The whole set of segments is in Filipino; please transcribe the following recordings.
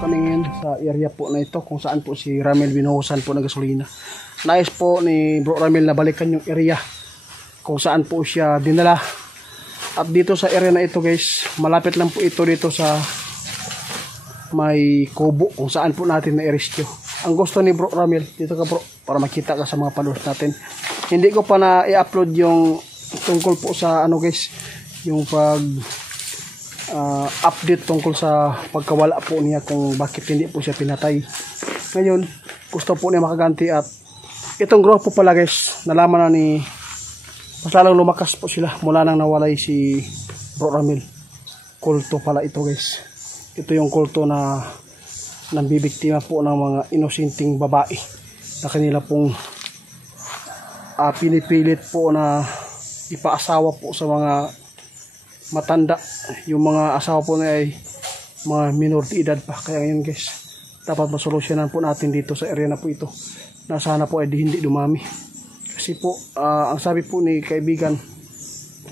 kami ngayon sa area po na ito kung saan po si Ramil binuhusan po ng gasolina. Nais po ni Bro Ramil na balikan yung area kung saan po siya dinala. At dito sa area na ito guys, malapit lang po ito dito sa may kubo kung saan po natin na-rescue. Ang gusto ni Bro Ramil, dito ka bro, para makita ka sa mga followers natin. Hindi ko pa na i-upload yung tungkol po sa ano guys, yung pag update tungkol sa pagkawala po niya kung bakit hindi po siya pinatay. Ngayon, gusto po niya makaganti at itong grupo pala guys, nalaman na ni mas lalong lumakas po sila mula nang nawalay si Bro Ramil. Kulto pala ito guys. Ito yung kulto na nambibiktima po ng mga inosinting babae na kanila pong pinipilit po na ipaasawa po sa mga matanda. Yung mga asawa po na ay mga minor de edad pa. Kaya ngayon guys, dapat masolusyonan po natin dito sa area na po ito na sana po ay hindi dumami. Kasi po ang sabi po ni kaibigan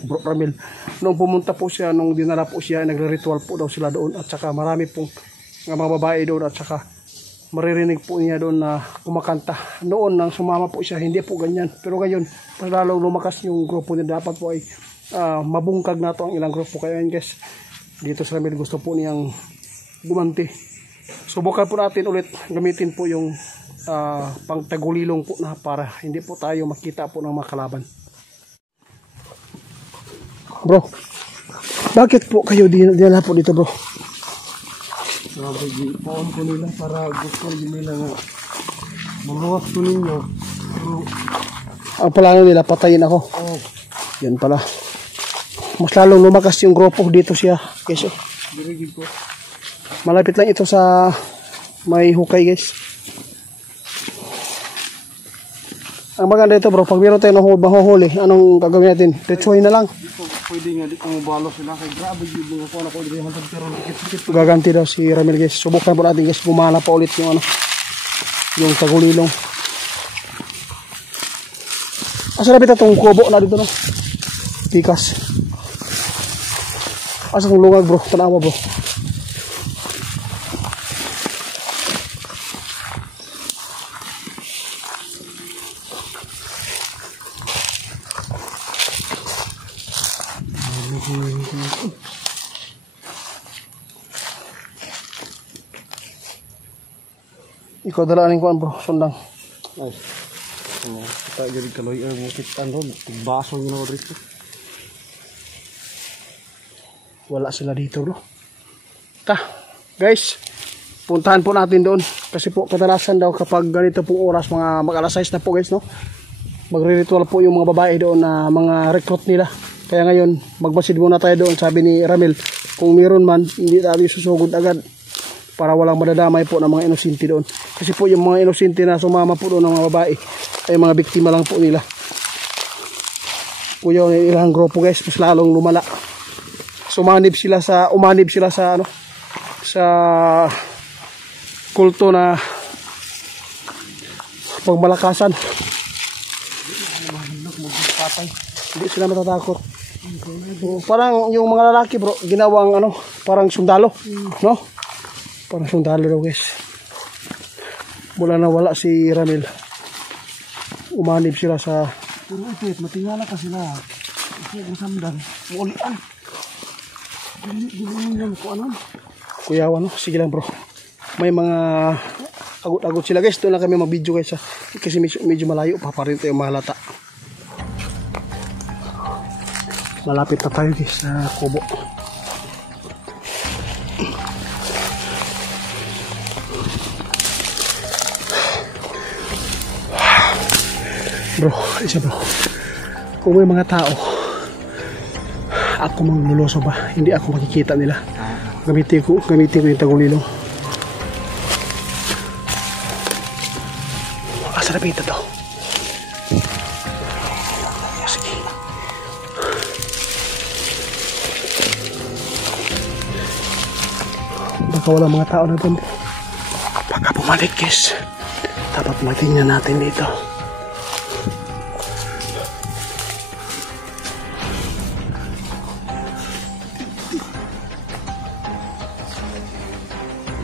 Bro Ramil, nung pumunta po siya, nung dinala po siya, nagre-ritual po daw sila doon at saka marami pong mga babae doon at saka maririnig po niya doon na kumakanta. Noon nang sumama po siya, hindi po ganyan. Pero ngayon, mas lalong lumakas yung grupo niya. Dapat po ay mabungkag na to ang ilang grupo. Kaya yun guys, dito sa Ramil gusto po niyang gumanti. Subukan po natin ulit gamitin po yung pangtagulilong po na para hindi po tayo makita po ng mga kalaban. Bro, bakit po kayo dinala po dito bro? Paon ko nila para gusto nila nga mamuwas ko ninyo. Ang plano nila patayin ako. Oh. Yan pala. Mas lalong lumakas yung grupo dito siya guys. Dirigid ko. Malapit lang ito sa may hukay guys. Ang maganda ito bro, pag meron tayo mahuhuli, anong gagawin natin? Retsuhin na lang. Dito pwede nga di ko mabalo sila kay grabe yung mga kuha na ko dito hantad pero dikit-dikit. Gaganti daw si Ramil guys. Subukan po natin guys, gumana pa ulit yung ano, yung tagulilong. Asa na bita itong kubo na dito no? Tikas. Asa kong lungag bro, tanawa bro. Ikaw dalaan ko bro, sundang. Ay. Kita jadi kaloy ang kitan ron, baso yun ako dito. Wala sila dito bro. Guys, puntahan po natin doon. Kasi po kadalasan daw kapag ganito pong oras, mga mag-alas 6 na po guys no, magre-ritual po yung mga babae doon na mga recruit nila. Kaya ngayon, magbasid muna tayo doon, sabi ni Ramil. Kung meron man, hindi tayo susugod agad para walang madadamay po ng mga inosente doon. Kasi po yung mga inosente na sumama po doon ng mga babae ay mga biktima lang po nila. Kuya yung ilang grupo guys, mas lalong lumala. Umanib sila sa ano, sa kulto na pagmalakasan. Hindi sila matatakot. Parang yung mga lalaki bro, ginawang ano, parang sundalo, no? Parang sundalo daw guys. Mula na wala si Ramil, umanib sila sa Pero ito, matingala ka sila. Kasi masamdan, muulian. Gano'n yan kung ano. Kuyawan no? Sige lang bro. May mga agot-agot sila guys. Doon lang kami mag-video guys ha. Kasi medyo malayo pa rin tayo mahalata. Malapit na tayo guys sa kubo. Bro, isa bro. Kung may mga tao, ako magluluso ba? Hindi ako makikita nila. Gamitin ko yung tagulilong. Asa na pita to? Sige. Baka wala mga tao na doon. Baka bumalik guys. Dapat matingnan natin dito.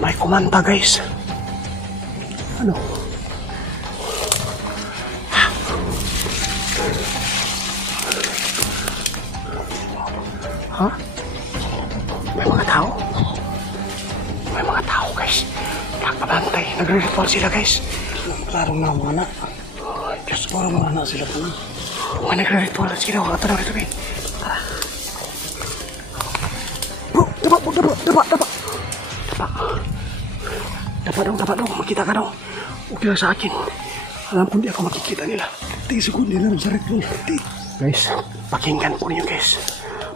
May kumanta guys. Ano? Ha? May mga tao? May mga tao guys. Nakabantay. Nagre-ritual sila guys. Klaro na mga anak. Diyos ko. Para mga anak sila po. Mga nagre-ritual sila. Huwag ka rito guys. Tara. Bro, dapa. Dapa dong. Makita ka dong. Okay lang sa akin. Alam ko hindi ako makikita nila. 10 sekundi na sa ritual. Guys, pakinggan po niyo guys.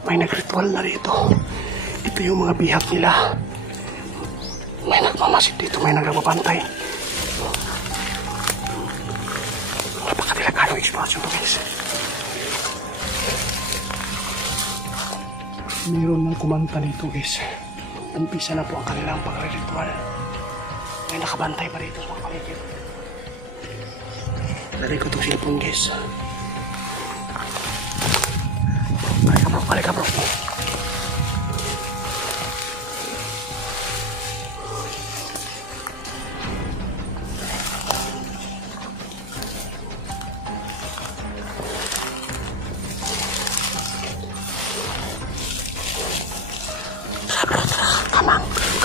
May nagritual na rito. Ito yung mga bihag nila. May nagmamasid dito, may nagbabantay. Napakadilagadong eksplosyon to guys. Mayroon ng kumanta dito guys. Umpisa na po ang kanilang pagre-ritual. May nakabantay pa dito sa mga paligid. Lagay ko itong cellphone guys. Balik ka bro.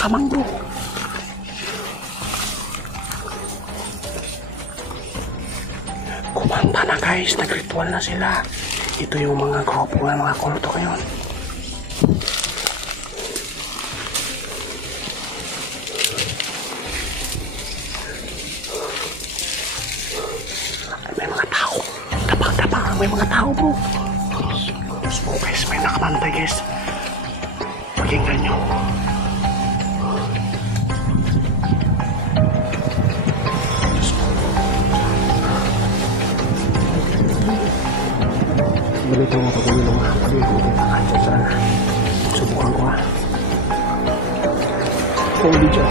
Kamang bro. Kumanta na guys, nagritual na sila. Ito yung mga grupo ng mga kulto ngayon. May mga tao. Tapang. May mga tao bro. Oh guys, may nakabantay guys. Pakinggan nyo. Balito mga pagulong mga pagulong sana. Subukan ko ha. Video.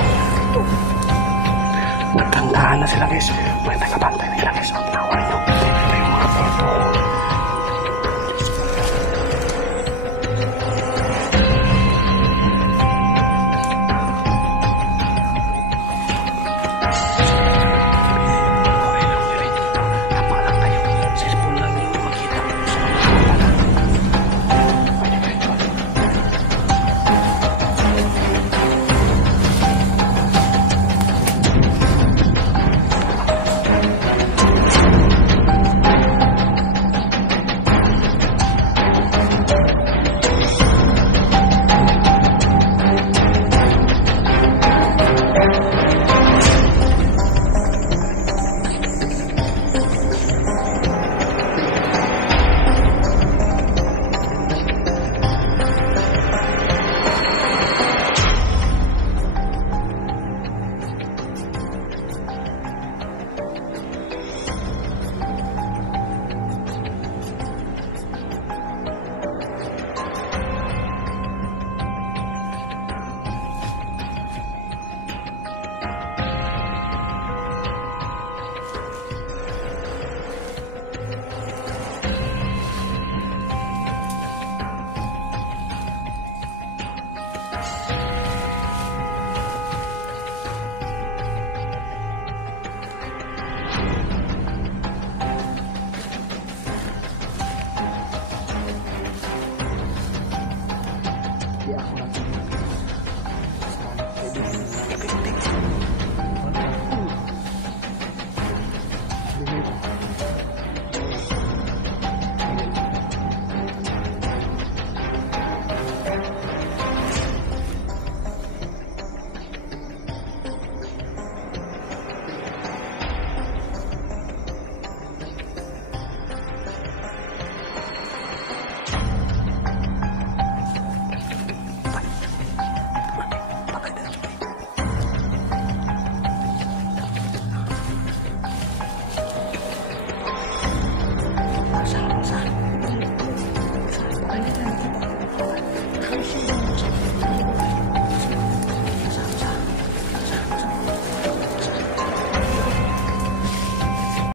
Nagtandaan na sila guys. May nakabantay nila guys. Ang tawa nyo. Ito yung mga kulto.